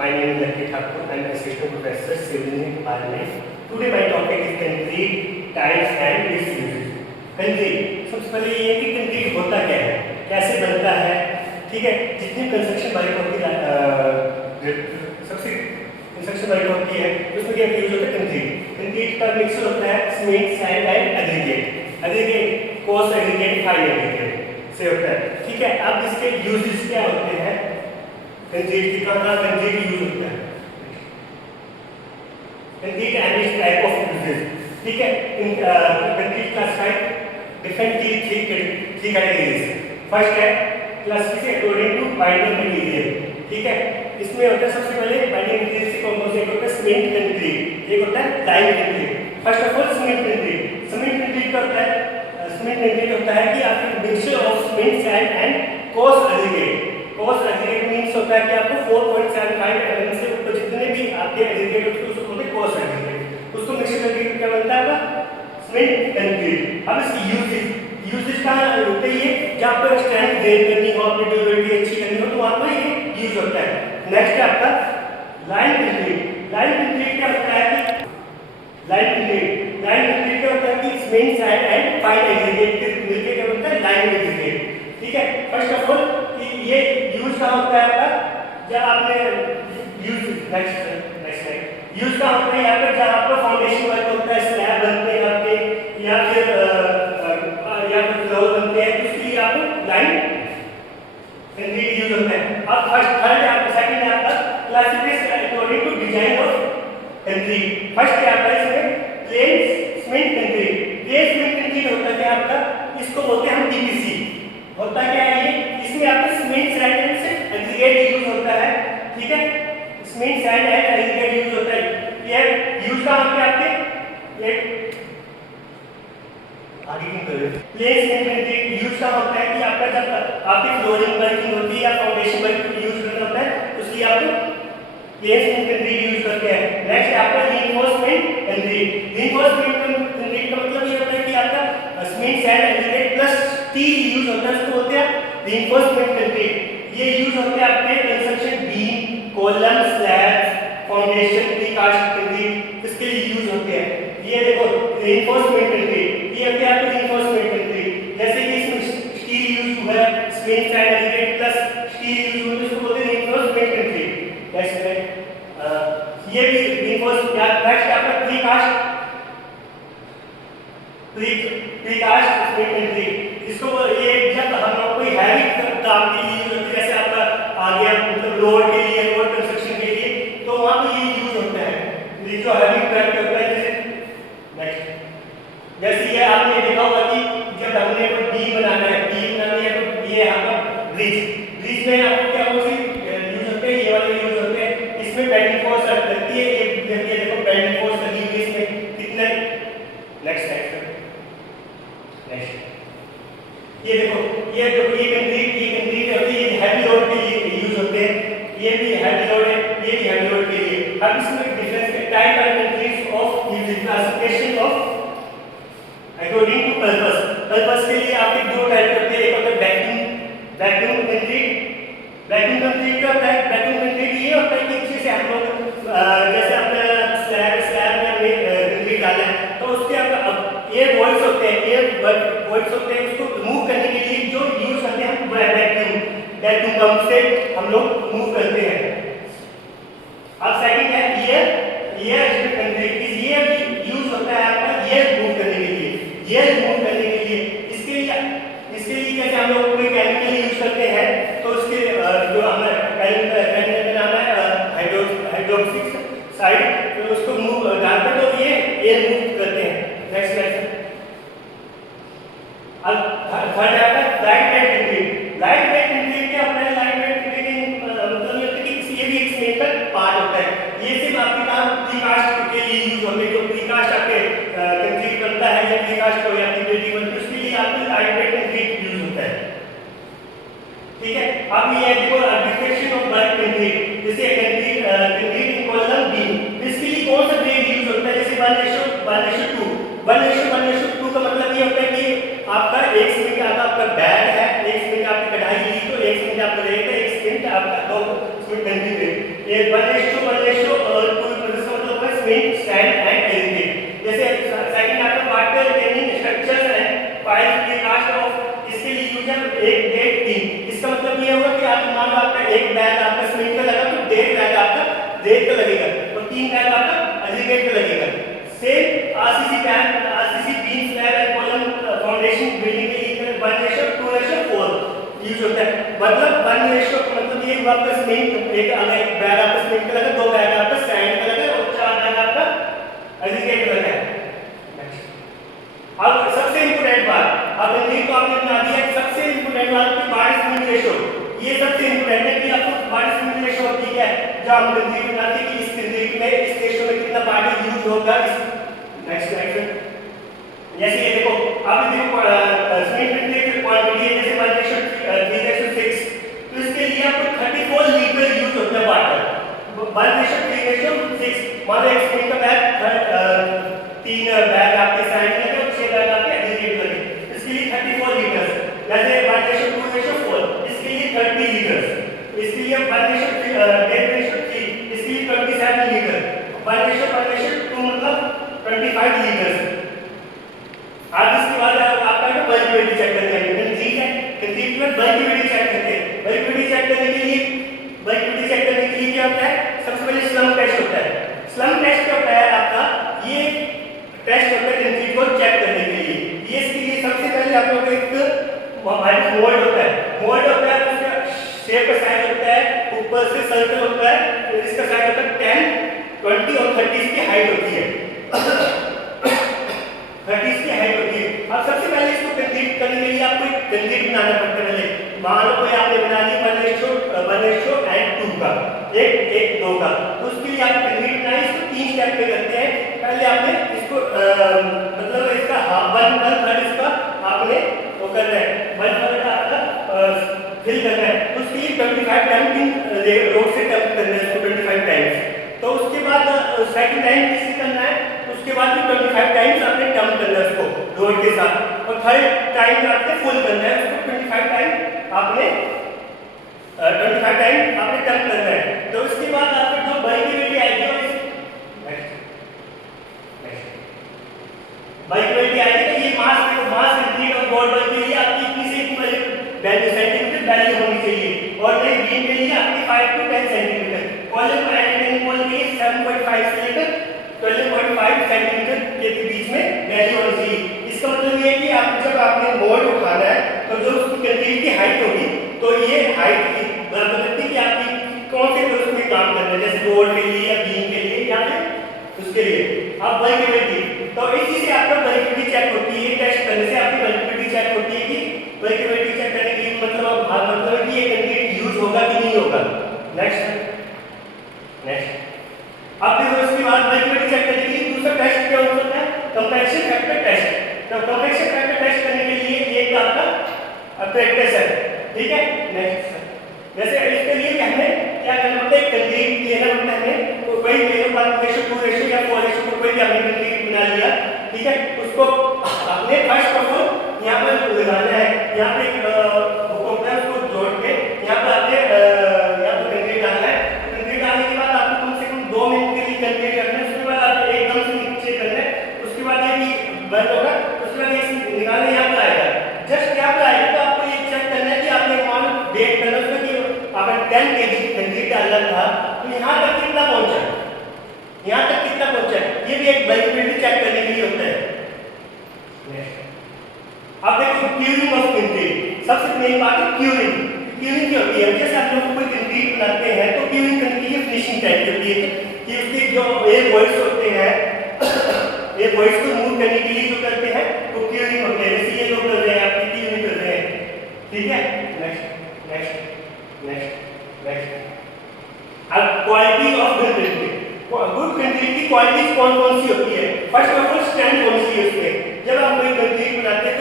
My name is Lakshmi Thakur. I am Assistant Professor Civil Engineering Department. Today my topic is concrete, tiles and its uses. concrete सबसे पहले ये कि concrete होता क्या है, कैसे बनता है, ठीक है। जितनी कंस्ट्रक्शन वर्क होती है, सबसे कंस्ट्रक्शन वर्क होती है उसमें क्या यूज होता है कंक्रीट। कंक्रीट का मिक्सचर होता है cement, sand and aggregate. Aggregate coarse aggregate, fine aggregate से होता है, ठीक है। अब इसके यूजेस क्या होते हैं, कंक्रीट की कहाँ कंक्रीट यूज होता है, concrete and it's type of uses, ठीक है। Concrete classified different three categories. First है classification according to binding material, ठीक है। इसमें होता है सबसे पहले बाइंडिंग मटेरियल से कंपोजिट होता है सीमेंट कंक्रीट, एक होता है lime concrete. First of all cement concrete. Cement concrete का होता है, सीमेंट कंक्रीट होता है कि आपके mixture of cement, sand and coarse aggregate. Coarse aggregate means होता है कि आपको 4.75 mm से ऊपर जितने भी आपके एग्रीगेट होते हैं उसको बोलते हैं कोर्स एग्रीगेट। उसको मिक्सचर करके क्या बनता है आपका सीमेंट कंक्रीट। अब इसकी यूजेस कहाँ होते हैं, जहाँ पर स्ट्रेंथ गेन करनी हो, अपनी ड्यूरेबिलिटी अच्छी करनी हो तो वहाँ पर ये यूज होता है। नेक्स्ट है आपका लाइन कंक्रीट। लाइन कंक्रीट क्या होता है कि लाइन कंक्रीट क्या होता है कि cement, sand and fine aggregate के मिलकर क्या बनता है लाइन कंक्रीट, ठीक है। फर्स्ट ऑफ ऑल ये यूज कहाँ होता है आपका, जब आपने यूज नेक्स्ट यूज कहाँ होता है यहाँ पर, जहाँ पर फाउंडेशन वर्क होता है, स्लैब बनते हैं आपके या फिर फ्लोर बनते हैं, उसके लिए आपको लाइन कंक्रीट यूज होता है। अब थर्ड आपका सेकंड है आपका classification according to design of concrete. First है आपका इसमें plain cement concrete. Plain cement concrete होता है आपका, इसको बोलते हैं हम पीपीसी। होता क्या है ये, इसमें आपका cement, sand and aggregate use होता है, ठीक है। Cement, sand and aggregate use होता है। ये यूज कहाँ पे आपके एक आगे की करें प्लेन सीमेंट कंक्रीट यूज कहाँ होता है कि आपका जब आपकी फ्लोरिंग वर्किंग होती है या फाउंडेशन वर्क यूज करना होता है उसलिए आप प्लेन सीमेंट कंक्रीट यूज करते हैं। नेक्स्ट आपका रीइंफोर्समेंट कंक्रीट। रीइंफोर्समेंट कंक्रीट का मतलब ये होता है कि आपका cement, sand aggregate plus steel use होता है, उसको बोलते हैं रीइंफोर्समेंट कंक्रीट। ये यूज होते हैं आपके construction beam, column, slabs, foundation, precast concrete, इसके लिए यूज होते हैं। ये देखो रीइंफोर्समेंट कंक्रीट, ये होते हैं आपके रीइंफोर्समेंट कंक्रीट। जैसे कि इसमें स्टील यूज हुआ है, cement, sand aggregate plus steel use हुआ है, इसको बोलते हैं रीइंफोर्समेंट कंक्रीट। नेक्स्ट है ये भी रीइंफोर्स। नेक्स्ट आपका प्रीकास्ट सीमेंट कंक्रीट। इसको ये जब हम लोग कोई हैवी काम के लिए यूज होता है, जैसे आपका आ गया मतलब रोड के लिए, रोड कंस्ट्रक्शन के लिए, तो वहां पे ये यूज होता है। ये जो हैवी ट्रक होता है, जैसे ये आपने देखा होगा कि जब हमने कोई बीम बनाना है तो ये आपका ब्रिज में आपको क्या यूज होते हैं, ये वाले यूज होते हैं। इसमें बेंडिंग फोर्स लगती है, ये देखो बेंडिंग फोर्स लगी हुई है इसमें कितने। नेक्स्ट ये देखो ये कंक्रीट होती है, ये हैवी लोड के लिए यूज होते हैं। ये भी हैवी लोड है, ये भी हैवी लोड के लिए। अब इसमें डिफरेंस है type and concrete of using classification of according to purpose के लिए आपके दो टाइप होते हैं। एक होता है वैक्यूम कंक्रीट। वैक्यूम कंक्रीट क्या होता है, वैक्यूम कंक्रीट ये होता है कि जैसे हम लोग जैसे अपना स्लैब में कंक्रीट डाला है तो उसके एयर वॉइड्स होते हैं, उसको मूव करने के लिए जो यूज करते हैं हम वैक्यूम पंप से हम लोग मूव करते हैं। अब सेकंड है एयर कंक्रीट। ये यूज होता है आपका एयर मूव करने के लिए, इसके लिए कैसे हम लोग कोई केमिकल यूज करते हैं तो उसके जो हमारा केमिकल का नाम है हाइड्रोक्सिक साइड, तो उसको मूव डालते हैं तो ये एयर मूव करते हैं। नेक्स्ट अब थर्ड है आपका light weight concrete. Light weight concrete क्या होता है, लाइट वेट कंक्रीट मतलब ये होता है कि ये भी एक सीमेंट का पार्ट होता है। ये सिर्फ आपके काम प्रीकास्ट के लिए यूज होते हैं, जो प्रीकास्ट आपके कंक्रीट बनता है या प्रीकास्ट हो या बिल्डिंग बनती है उसके लिए आपको लाइट वेट कंक्रीट यूज होता है, ठीक है। अब ये देखो डिस्क्रिप्शन ऑफ वर्क कंक्रीट, जैसे कंक्रीट इन कॉलम बीम, इसके लिए कौन सा ग्रेड यूज होता है, जैसे 1:2 का मतलब ये होता है कि आपका एक सीमेंट आपका बैग है, एक सीमेंट आपकी कढ़ाई ली तो एक सीमेंट आपका रहेगा, एक सीमेंट आपका दो सीमेंट कंक्रीट है। ये 1:2 एक बैग आपका सीमेंट का लगा तो 1.5 बैग आपका रेत का लगेगा और 3 बैग आपका एग्रीगेट का लगेगा। Same RCC beam slab and column foundation building के लिए 1:2:4 यूज होता है। मतलब 1:, मतलब ये आपका सीमेंट एक बैग आपका सीमेंट का लगा, 2 बैग आपका सैंड का लगा और 4 बैग आपका एग्रीगेट का लगा। अब सबसे इंपोर्टेंट बात, अब ये तो आपने बना दिया, सबसे इंपोर्टेंट बात की बॉडी सीमेंट रेशो। ये सबसे इंपोर्टेंट है कि आपको बॉडी सीमेंट रेशो होती है जो हम कंक्रीट बनाते हैं कि इस कंक्रीट में इस रेशो में कितना बॉडी यूज होगा। Next slide. जैसे ये देखो, अब देखो सीमेंट कंक्रीट की क्वांटिटी है जैसे 1:3:6, तो इसके लिए आपको 34 लीटर यूज होता है वाटर। 1:3:6 मान लो एक सीमेंट का बैग 3 बैग आपके साइड में लगे और 6 बैग आपके एग्रीगेट लगे, इसके लिए 34 लीटर। जैसे 1:2:4 इसके लिए 30 लीटर, इसके लिए 1:10:3 इसके लिए 27 लीटर, 1:1:2 मतलब 25 लीटर। अब इसके बाद आपका वर्किबिलिटी चेक करते हैं। ठीक है, कंक्रीट में वर्किबिलिटी चेक करते हैं। वर्किबिलिटी चेक करने के लिए क्या होता है? सबसे पहले स्लम टेस्ट होता है। स्लम टेस्ट क्या होता है आपका? ये टेस्ट होता है कंक्रीट को चेक करने के लिए। ये इसके लिए सबसे पहले आप लोगों को एक मोल्ड होता है। मोल्ड होता है, उसका शेप का साइज होता है, ऊपर से सर्कल होता है, तो इसका साइज होता है 10, 20 और 30 की हाइट होती है। 30 की हाइट होती है। अब सबसे पहले इसको कंक्रीट करने के लिए आपको एक कंक्रीट बनाना पड़ता है। पहले मान लो कोई आपने बना दिया 1:2 का, 1:2 का, तो उसके लिए आप कंक्रीट बनाए। इसको 3 स्टेप पे करते हैं। पहले आपने इसको मतलब इसका 1/3 इसका आपने वो करना है, 1/3 आपका फिल करना है। तो उसके लिए 25 टाइम रोड से टैप करना है इसको 25 टाइम्स। तो उसके बाद सेकंड टाइम किसी करना है, उसके बाद भी 25 टाइम्स आपने टर्म करना है उसको रोड के साथ, और थर्ड टाइम आपने फुल करना है उसको 25 टाइम आपने 25 टाइम आपने टर्म करना है। तो उसके बाद आपके जो वर्किबिलिटी आएगी और वर्किबिलिटी आएगी तो ये मास कंक्रीट और बोर्ड वर्क के लिए आपकी इतनी से इतनी वैल्यू सेंटीमीटर वैल्यू होनी चाहिए, और नई बीम के लिए आपकी 5 to 10 centimetre, column and ring wall के लिए 7.5 से लेकर 12.5 सेंटीमीटर के बीच में वैल्यू होनी चाहिए। इसका मतलब ये है कि आप जब आपने बोर्ड उठाना है तो जो उसकी कंक्रीट की हाइट होगी, तो ये हाइट बराबर करती है कि आपकी कौन से ग्रुप में काम करना है, जैसे बोर्ड के लिए या बीम के लिए या फिर उसके लिए आप वर्किबिलिटी। तो इसी से आपका वर्किबिलिटी चेक होती है। टेस्ट करने से आपकी वर्किबिलिटी चेक होती है कि वर्किबिलिटी चेक करने के लिए मतलब है कि ये कंक्रीट यूज होगा कि नहीं होगा। नेक्स्ट अब देखो, इसके बाद वर्किबिलिटी चेक करने के लिए दूसरा टेस्ट क्या होता है? Compaction factor test. तो कंपैक्शन फैक्टर टेस्ट करने के लिए एक आपका प्रैक्टिस है। ठीक है, नेक्स्ट जैसे इसके लिए हमें क्या करना पड़ता है? कंक्रीट लेना पड़ता है हमें, तो कोई मेरे पास 1:2 या 4:4 कोई भी हमने कंक्रीट बना लिया। ठीक है, उसको अपने फर्स्ट ऑफ ऑल यहाँ पर लगाना है। यहाँ पे हुक होता है, उसको जोड़ के यहाँ पर आपने यहाँ पर कंक्रीट डालना है। कंक्रीट डालने के बाद आपको कम से कम 2 मिनट के लिए कंक्रीट रखना है। उसके बाद आप एकदम से नीचे करना है, उसके बाद ये भी बंद होगा, उसके बाद ये निकालने यहाँ पर आएगा। जस्ट यहाँ पर आएगा तो आपको ये चेक करना है कि आपने मान वेट करना है कि आपने 10 kg कंक्रीट डालना था, तो यहाँ तक कितना पहुँचा, यहाँ तक कितना पहुँचा। ये भी एक वर्किबिलिटी चेक करने के लिए होता है। अब देखो क्यूरिंग ऑफ कंक्रीट, सबसे मेन बात है क्यूरिंग। क्यूरिंग क्या होती है? जैसे आप लोग कोई कंक्रीट बनाते हैं तो क्यूरिंग करने के लिए फिनिशिंग टाइप होती है कि उसके जो एयर वॉइड्स होते हैं, एयर वॉइड्स को मूव करने के लिए जो करते हैं वो क्यूरिंग होते हैं। जैसे ये लोग कर रहे हैं, आपकी क्यूरिंग कर रहे हैं। ठीक है, नेक्स्ट अब quality of concrete. Good concrete की क्वालिटीज कौन कौन सी होती है? फर्स्ट ऑफ ऑल स्ट्रेंथ होनी चाहिए उसमें। जब आप कोई कंक्रीट बनाते हैं